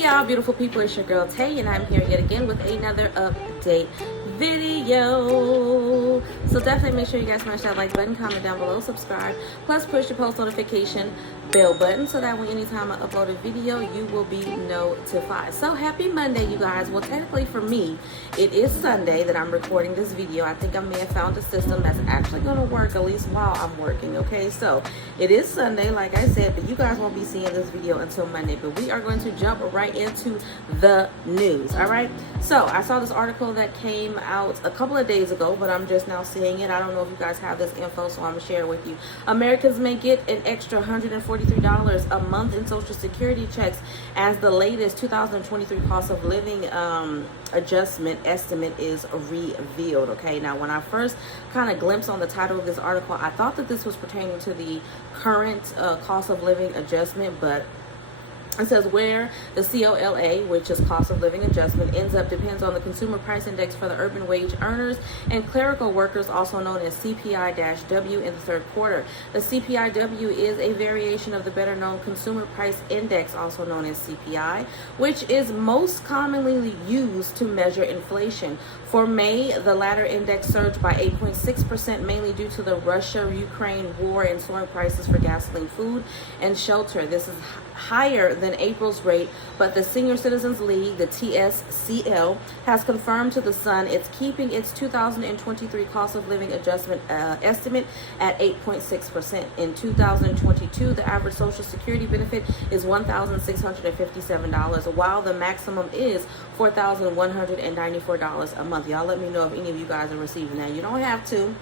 Hey y'all beautiful people, it's your girl Tay and I'm here yet again with another update video. So definitely make sure you guys smash that like button, comment down below, subscribe, plus push the post notification bell button so that when anytime I upload a video you will be notified. So happy Monday, you guys. Well, technically for me it is Sunday that I'm recording this video. I think I may have found a system that's actually going to work at least while I'm working. Okay, so it is Sunday like I said, but you guys won't be seeing this video until Monday. But we are going to jump right into the news. All right, so I saw this article that came out a couple of days ago, but I'm just now seeing it. I don't know if you guys have this info, so I'm gonna share it with you. Americans may get an extra $143 a month in Social Security checks as the latest 2023 cost of living adjustment estimate is revealed. Okay, now when I first kind of glimpsed on the title of this article, I thought that this was pertaining to the current cost of living adjustment, but it says where the COLA, which is cost of living adjustment, ends up depends on the consumer price index for the urban wage earners and clerical workers, also known as CPI-W, in the third quarter. The CPI-W is a variation of the better known consumer price index, also known as CPI, which is most commonly used to measure inflation. For May, the latter index surged by 8.6%, mainly due to the Russia-Ukraine war and soaring prices for gasoline, food, and shelter. This is higher than April's rate, but the Senior Citizens League, the TSCL, has confirmed to The Sun it's keeping its 2023 cost of living adjustment estimate at 8.6%. In 2022, the average Social Security benefit is $1,657, while the maximum is $4,194 a month. Y'all let me know if any of you guys are receiving that. You don't have to.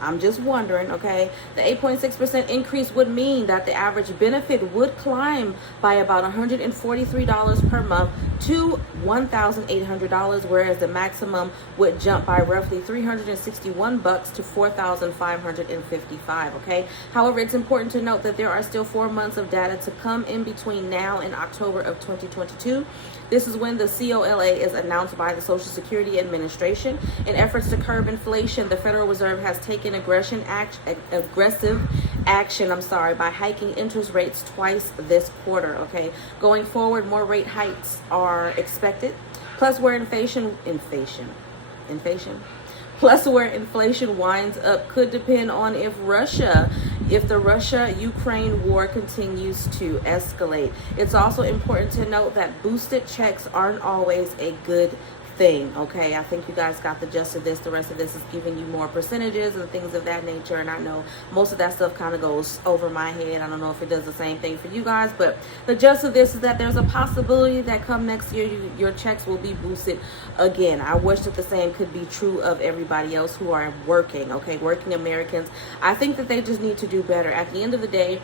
I'm just wondering, okay? The 8.6% increase would mean that the average benefit would climb by about $143 per month to $1,800, whereas the maximum would jump by roughly $361 to $4,555, okay? However, it's important to note that there are still 4 months of data to come in between now and October of 2022. This is when the COLA is announced by the Social Security Administration. In efforts to curb inflation, the Federal Reserve has taken aggressive action by hiking interest rates twice this quarter. Okay, going forward, more rate hikes are expected. Plus, where inflation winds up could depend on if the Russia-Ukraine war continues to escalate. It's also important to note that boosted checks aren't always a good thing. Okay, I think you guys got the gist of this. The rest of this is giving you more percentages and things of that nature, and I know most of that stuff kind of goes over my head. I don't know if it does the same thing for you guys, but the gist of this is that there's a possibility that come next year your checks will be boosted again. I wish that the same could be true of everybody else who are working. Okay, working Americans. I think that they just need to do better. At the end of the day,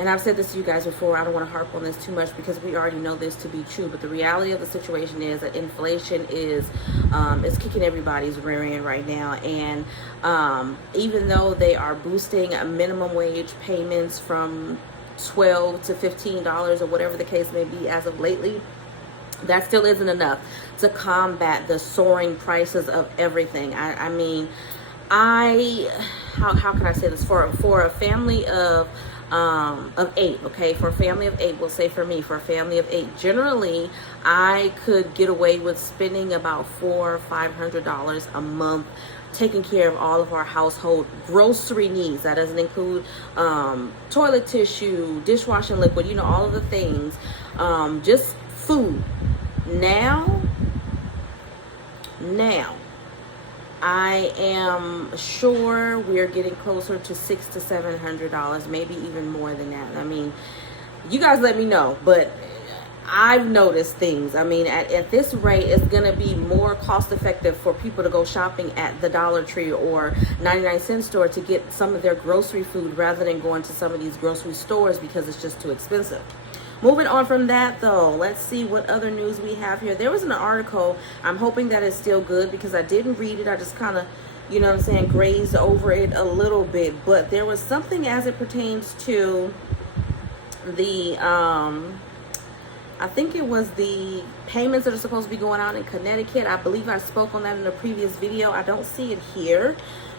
and I've said this to you guys before, I don't want to harp on this too much because we already know this to be true, but the reality of the situation is that inflation is kicking everybody's rear end right now. And even though they are boosting minimum wage payments from $12 to $15 or whatever the case may be as of lately, that still isn't enough to combat the soaring prices of everything. I mean, how can I say this? For a family of 8, okay, for a family of 8, we'll say for me, for a family of 8, generally I could get away with spending about $400 or $500 a month taking care of all of our household grocery needs. That doesn't include toilet tissue, dishwashing liquid, you know, all of the things, just food. Now I am sure we're getting closer to $600 to $700, maybe even more than that. I mean, you guys let me know, but I've noticed things. I mean, at this rate, it's going to be more cost effective for people to go shopping at the Dollar Tree or 99-cent store to get some of their grocery food rather than going to some of these grocery stores because it's just too expensive. Moving on from that, though, let's see what other news we have here. There was an article. I'm hoping that it's still good because I didn't read it. I just kind of, you know what I'm saying, grazed over it a little bit. But there was something as it pertains to the, I think it was the payments that are supposed to be going out in Connecticut. I believe I spoke on that in a previous video. I don't see it here.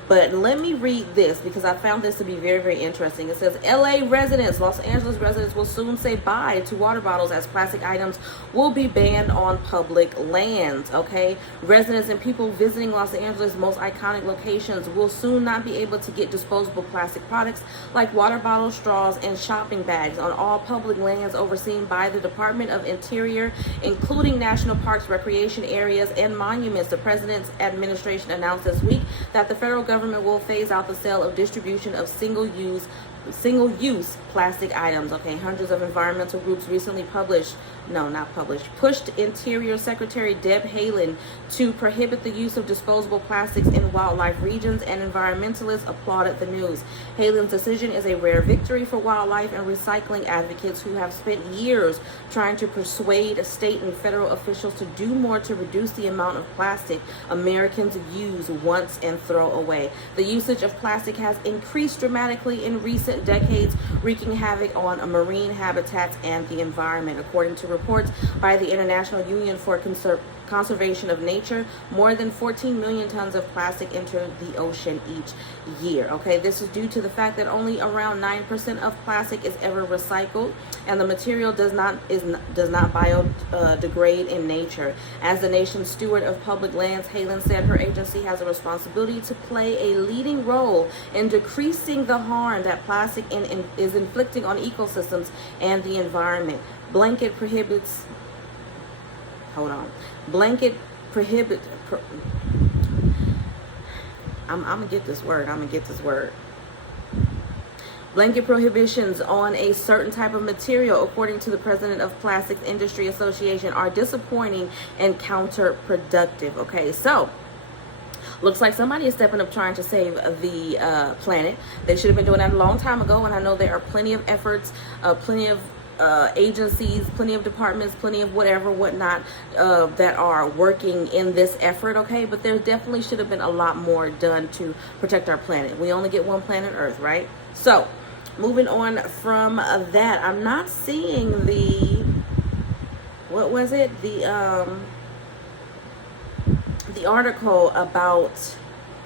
But let me read this because I found this to be very, very interesting. It says LA residents, Los Angeles residents will soon say bye to water bottles as plastic items will be banned on public lands. Okay, residents and people visiting Los Angeles' most iconic locations will soon not be able to get disposable plastic products like water bottles, straws, and shopping bags on all public lands overseen by the Department of Interior, including national parks, recreation areas, and monuments. The president's administration announced this week that the federal government will phase out the sale of distribution of single-use plastic items. Okay, hundreds of environmental groups recently pushed Interior Secretary Deb Haaland to prohibit the use of disposable plastics in wildlife regions, and environmentalists applauded the news. Haaland's decision is a rare victory for wildlife and recycling advocates who have spent years trying to persuade state and federal officials to do more to reduce the amount of plastic Americans use once and throw away. The usage of plastic has increased dramatically in recent decades, wreaking havoc on marine habitats and the environment. According to reports by the International Union for Conservation of Nature, more than 14 million tons of plastic enter the ocean each year. Okay, this is due to the fact that only around 9% of plastic is ever recycled, and the material does not biodegrade in nature. As the nation's steward of public lands, Haaland said her agency has a responsibility to play a leading role in decreasing the harm that plastic is inflicting on ecosystems and the environment. Blanket prohibits. I'm gonna get this word. Blanket prohibitions on a certain type of material, according to the president of Plastics Industry Association, are disappointing and counterproductive. Okay, so looks like somebody is stepping up trying to save the planet. They should have been doing that a long time ago, and I know there are plenty of efforts, plenty of agencies, plenty of departments, plenty of whatnot that are working in this effort. Okay, but there definitely should have been a lot more done to protect our planet. We only get one planet Earth, right? So moving on from that, I'm not seeing the article about.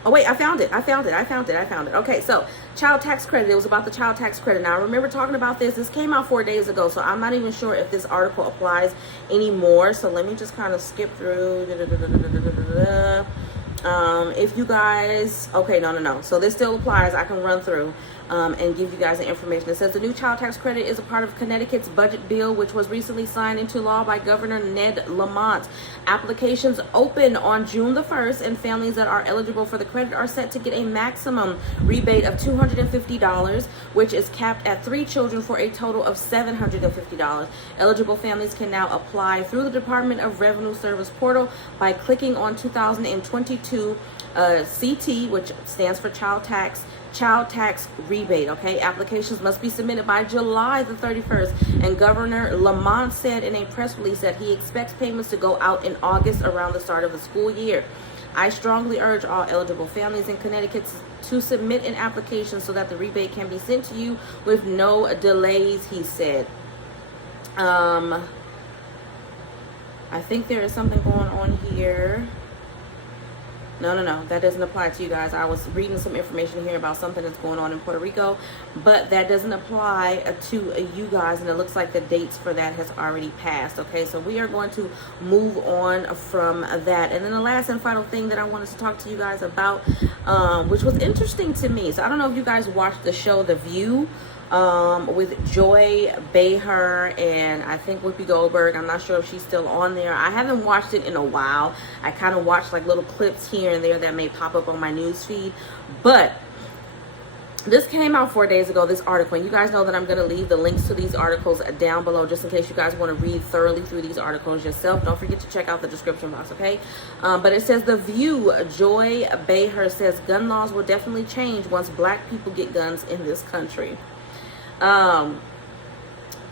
Oh wait, I found it. Okay, so child tax credit. It was about the child tax credit. Now I remember talking about this. This came out 4 days ago, so I'm not even sure if this article applies anymore. So let me just kind of skip through. If you guys, okay, no. So this still applies. I can run through and give you guys the information. It says the new child tax credit is a part of Connecticut's budget bill, which was recently signed into law by Governor Ned Lamont. Applications open on June the 1st, and families that are eligible for the credit are set to get a maximum rebate of $250, which is capped at 3 children for a total of $750. Eligible families can now apply through the Department of Revenue Service portal by clicking on 2022 CT, which stands for child tax rebate. Okay, applications must be submitted by July the 31st, and Governor Lamont said in a press release that he expects payments to go out in August around the start of the school year. I strongly urge all eligible families in Connecticut to submit an application so that the rebate can be sent to you with no delays, he said. I think there is something going on here. No, that doesn't apply to you guys. I was reading some information here about something that's going on in Puerto Rico, but that doesn't apply to you guys, and it looks like the dates for that has already passed. Okay, so we are going to move on from that. And then the last and final thing that I wanted to talk to you guys about, which was interesting to me. So I don't know if you guys watched the show The View, with Joy Behar and I think Whoopi Goldberg. I'm not sure if she's still on there. I haven't watched it in a while. I kind of watched like little clips here and there that may pop up on my news feed. But this came out 4 days ago, this article. And you guys know that I'm going to leave the links to these articles down below just in case you guys want to read thoroughly through these articles yourself. Don't forget to check out the description box, okay? But it says The View, Joy Behar says gun laws will definitely change once black people get guns in this country.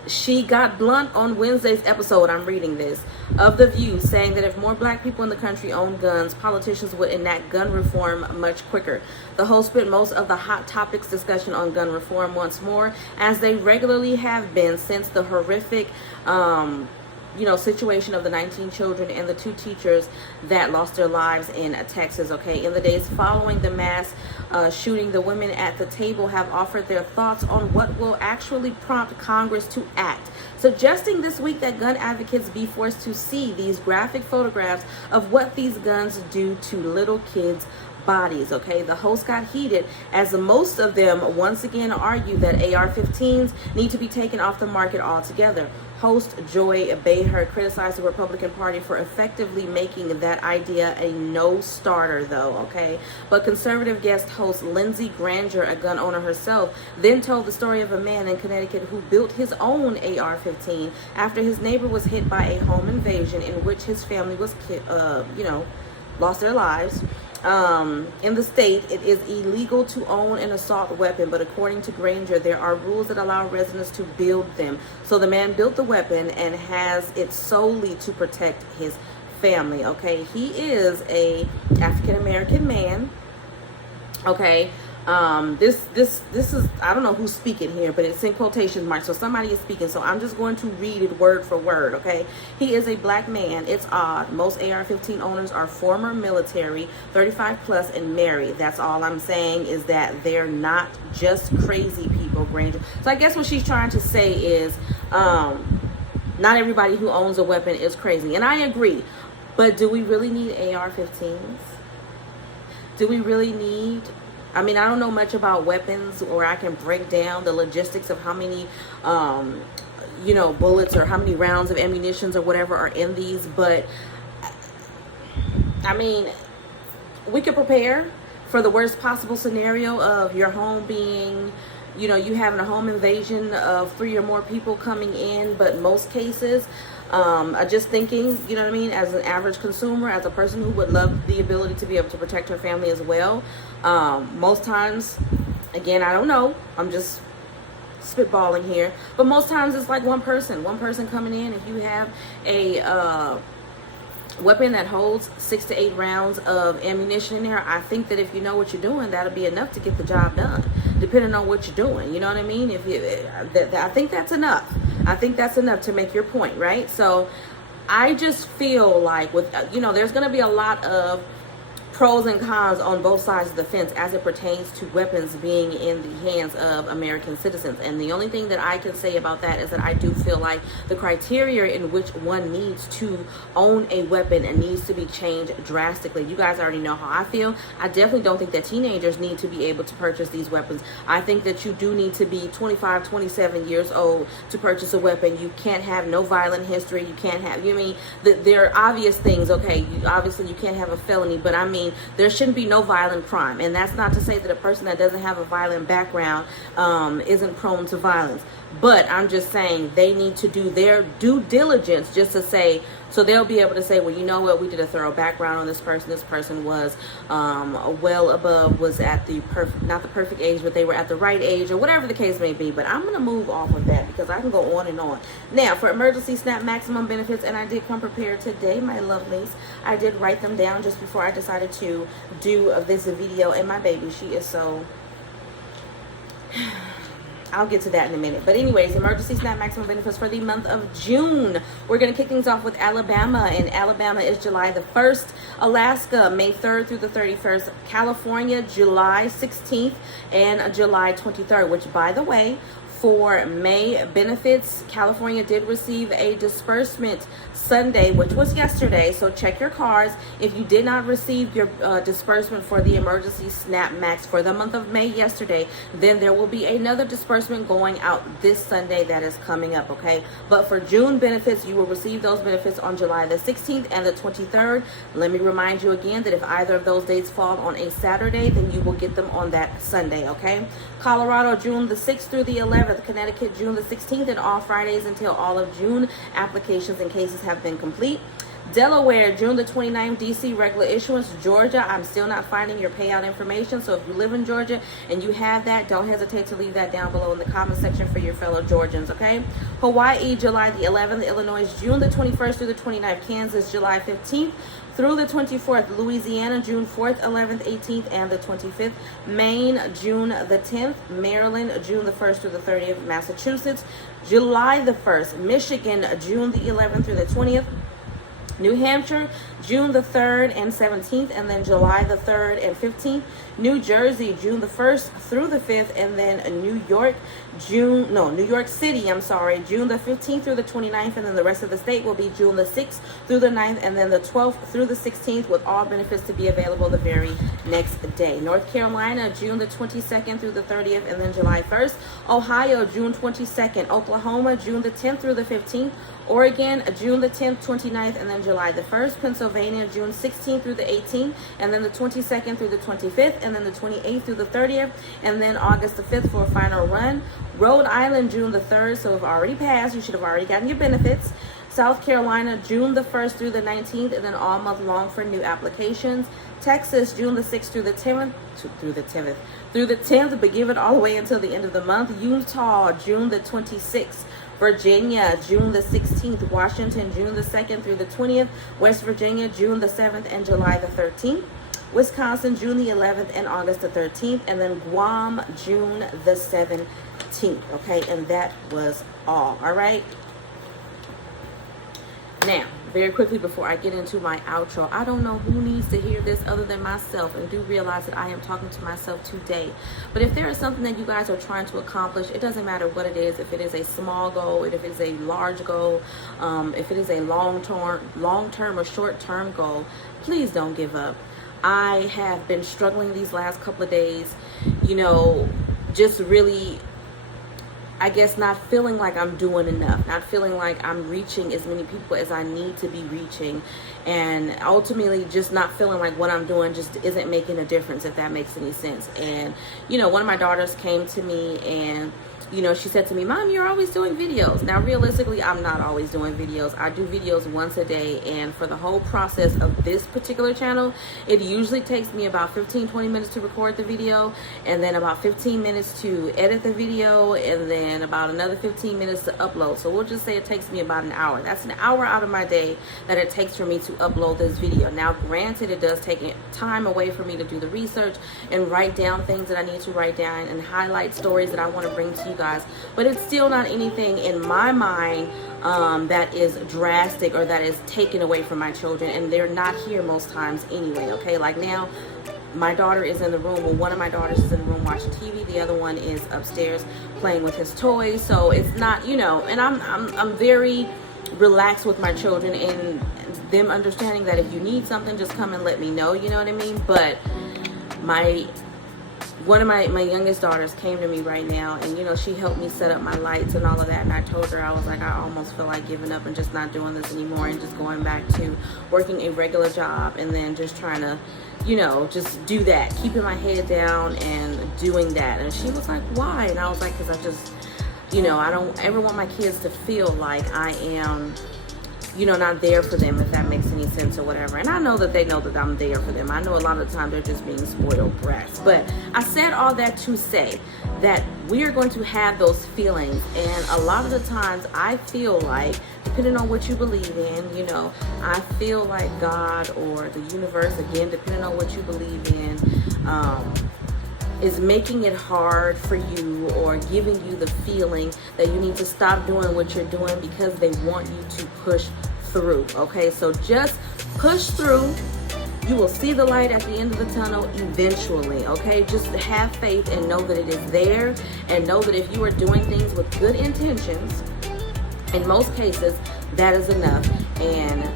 She got blunt on Wednesday's episode, I'm reading this, of The View, saying that if more black people in the country own guns, politicians would enact gun reform much quicker. The host spent most of the hot topics discussion on gun reform once more, as they regularly have been since the horrific situation of the 19 children and the 2 teachers that lost their lives in Texas. Okay, in the days following the mass shooting, the women at the table have offered their thoughts on what will actually prompt Congress to act, suggesting this week that gun advocates be forced to see these graphic photographs of what these guns do to little kids' bodies. Okay, the host got heated as most of them once again argue that AR-15s need to be taken off the market altogether. Host Joy Behar criticized the Republican Party for effectively making that idea a no-starter, though, okay? But conservative guest host Lindsey Granger, a gun owner herself, then told the story of a man in Connecticut who built his own AR-15 after his neighbor was hit by a home invasion in which his family was, lost their lives. In the state, it is illegal to own an assault weapon, but according to Granger, there are rules that allow residents to build them. So the man built the weapon and has it solely to protect his family. Okay, he is a African-American man. Okay. This is, I don't know who's speaking here, but it's in quotation marks, so somebody is speaking, so I'm just going to read it word for word. Okay, he is a black man. It's odd. Most AR-15 owners are former military, 35 plus, and married. That's all I'm saying, is that they're not just crazy people, Granger. So I guess what she's trying to say is not everybody who owns a weapon is crazy, and I agree, but do we really need AR-15s? Do we really need, I mean, I don't know much about weapons, or I can break down the logistics of how many, bullets or how many rounds of ammunition or whatever are in these. But, I mean, we could prepare for the worst possible scenario of your home being, you having a home invasion of 3 or more people coming in. But most cases, just thinking, as an average consumer, as a person who would love the ability to be able to protect her family as well, most times, again, I don't know, I'm just spitballing here, but most times it's like one person coming in. If you have a weapon that holds 6 to 8 rounds of ammunition in there, I think that if you know what you're doing, that'll be enough to get the job done, depending on what you're doing. You know what I mean? I think that's enough. I think that's enough to make your point, right? So I just feel like there's going to be a lot of pros and cons on both sides of the fence as it pertains to weapons being in the hands of American citizens. And the only thing that I can say about that is that I do feel like the criteria in which one needs to own a weapon and needs to be changed drastically. You guys already know how I feel. I definitely don't think that teenagers need to be able to purchase these weapons. I think that you do need to be 25, 27 years old to purchase a weapon. You can't have no violent history. You can't have, there are obvious things, okay? Obviously you can't have a felony, but I mean, there shouldn't be no violent crime. And that's not to say that a person that doesn't have a violent background isn't prone to violence. But I'm just saying they need to do their due diligence just to say, so they'll be able to say, well, you know what, we did a thorough background on this person. This person was well above, was at the not the perfect age, but they were at the right age, or whatever the case may be. But I'm going to move off of that because I can go on and on. Now, for emergency SNAP maximum benefits, and I did come prepared today, my lovelies. I did write them down just before I decided to do this video. And my baby, she is so... I'll get to that in a minute. But anyways, emergency SNAP maximum benefits for the month of June. We're going to kick things off with Alabama. And Alabama is July the 1st. Alaska, May 3rd through the 31st. California, July 16th and July 23rd. Which, by the way, for May benefits, California did receive a disbursement Sunday, which was yesterday. So check your cards. If you did not receive your disbursement for the emergency SNAP Max for the month of May yesterday, then there will be another disbursement going out this Sunday that is coming up, okay? But for June benefits, you will receive those benefits on July the 16th and the 23rd. Let me remind you again that if either of those dates fall on a Saturday, then you will get them on that Sunday, okay? Colorado, June the 6th through the 11th. Connecticut, June the 16th, and all Fridays until all of June. Applications and cases have been complete. Delaware, June the 29th, DC regular issuance. Georgia, I'm still not finding your payout information. So if you live in Georgia and you have that, don't hesitate to leave that down below in the comment section for your fellow Georgians, okay? Hawaii, July the 11th. Illinois, June the 21st through the 29th. Kansas, July 15th through the 24th. Louisiana, June 4th, 11th, 18th, and the 25th. Maine, June the 10th. Maryland, June the 1st through the 30th. Massachusetts, July the 1st. Michigan, June the 11th through the 20th. New Hampshire, June the 3rd and 17th, and then July the 3rd and 15th. New Jersey, June the 1st through the 5th, and then New York City, June the 15th through the 29th, and then the rest of the state will be June the 6th through the 9th, and then the 12th through the 16th, with all benefits to be available the very next day. North Carolina, June the 22nd through the 30th, and then July 1st. Ohio, June 22nd. Oklahoma, June the 10th through the 15th. Oregon, June the 10th, 29th, and then July the 1st. Pennsylvania, June 16th through the 18th, and then the 22nd through the 25th, and then the 28th through the 30th, and then August the 5th for a final run. Rhode Island, June the 3rd, so if already passed, you should have already gotten your benefits. South Carolina, June the 1st through the 19th, and then all month long for new applications. Texas, June the 6th through the 10th, but give it all the way until the end of the month. Utah, June the 26th. Virginia, June the 16th. Washington, June the 2nd through the 20th. West Virginia, June the 7th and July the 13th. Wisconsin, June the 11th and August the 13th. And then Guam, June the 17th. Okay, and that was all right? Now, very quickly before I get into my outro, I don't know who needs to hear this other than myself, and do realize that I am talking to myself today. But if there is something that you guys are trying to accomplish, it doesn't matter what it is. If it is a small goal, if it is a large goal, if it is a long-term or short-term goal, please don't give up. I have been struggling these last couple of days, just really, I guess, not feeling like I'm doing enough, not feeling like I'm reaching as many people as I need to be reaching, and ultimately just not feeling like what I'm doing just isn't making a difference, if that makes any sense. And, one of my daughters came to me and she said to me, "Mom, you're always doing videos." Now, realistically, I'm not always doing videos. I do videos once a day, and for the whole process of this particular channel, it usually takes me about 15-20 minutes to record the video, and then about 15 minutes to edit the video, and then about another 15 minutes to upload. So we'll just say it takes me about an hour. That's an hour out of my day that it takes for me to upload this video. Now, granted, it does take time away for me to do the research and write down things that I need to write down and highlight stories that I want to bring to you guys, but it's still not anything in my mind that is drastic or that is taken away from my children, and they're not here most times anyway. Okay, like now my daughter is in the room. Well, one of my daughters is in the room watching TV, the other one is upstairs playing with his toys. So it's not, and I'm very relaxed with my children, and them understanding that if you need something, just come and let me know, you know what I mean? But one of my youngest daughters came to me right now, and she helped me set up my lights and all of that, and I told her, I was like, I almost feel like giving up and just not doing this anymore and just going back to working a regular job, and then just trying to just do that, keeping my head down and doing that. And she was like, why? And I was like, because I just I don't ever want my kids to feel like I am not there for them, if that makes any sense or whatever. And I know that they know that I'm there for them. I know a lot of the time they're just being spoiled brats. But I said all that to say that we are going to have those feelings. And a lot of the times I feel like, depending on what you believe in, I feel like God or the universe, again, depending on what you believe in, is making it hard for you or giving you the feeling that you need to stop doing what you're doing because they want you to push through. Okay, so just push through. You will see the light at the end of the tunnel eventually. Okay, just have faith and know that it is there, and know that if you are doing things with good intentions, in most cases that is enough, and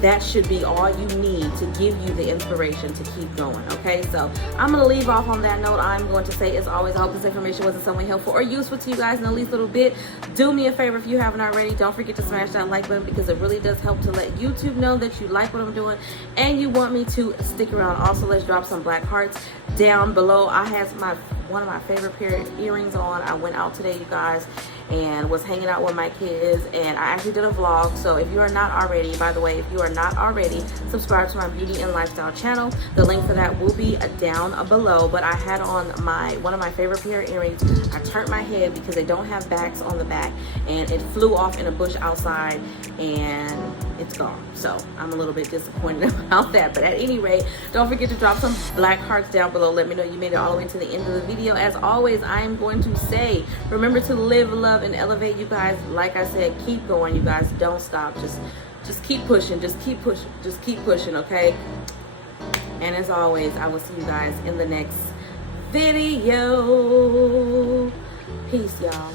that should be all you need to give you the inspiration to keep going. Okay, so I'm going to leave off on that note. I'm going to say, as always, I hope this information was in some way helpful or useful to you guys in the least little bit. Do me a favor if you haven't already. Don't forget to smash that like button, because it really does help to let YouTube know that you like what I'm doing and you want me to stick around. Also, let's drop some black hearts down below. I have my one of my favorite pair of earrings on. I went out today, you guys, and was hanging out with my kids, and I actually did a vlog. So if you are not already, by the way, if you are not already, subscribe to my beauty and lifestyle channel. The link for that will be down below. But I had on one of my favorite pair of earrings. I turned my head because they don't have backs on the back, and it flew off in a bush outside, and it's gone. So I'm a little bit disappointed about that. But at any rate, don't forget to drop some black hearts down below. Let me know you made it all the way to the end of the video. As always, I am going to say, remember to live, love, and elevate, you guys. Like I said, keep going, you guys. Don't stop. Just keep pushing. Just keep pushing. Just keep pushing, okay? And as always, I will see you guys in the next video. Peace, y'all.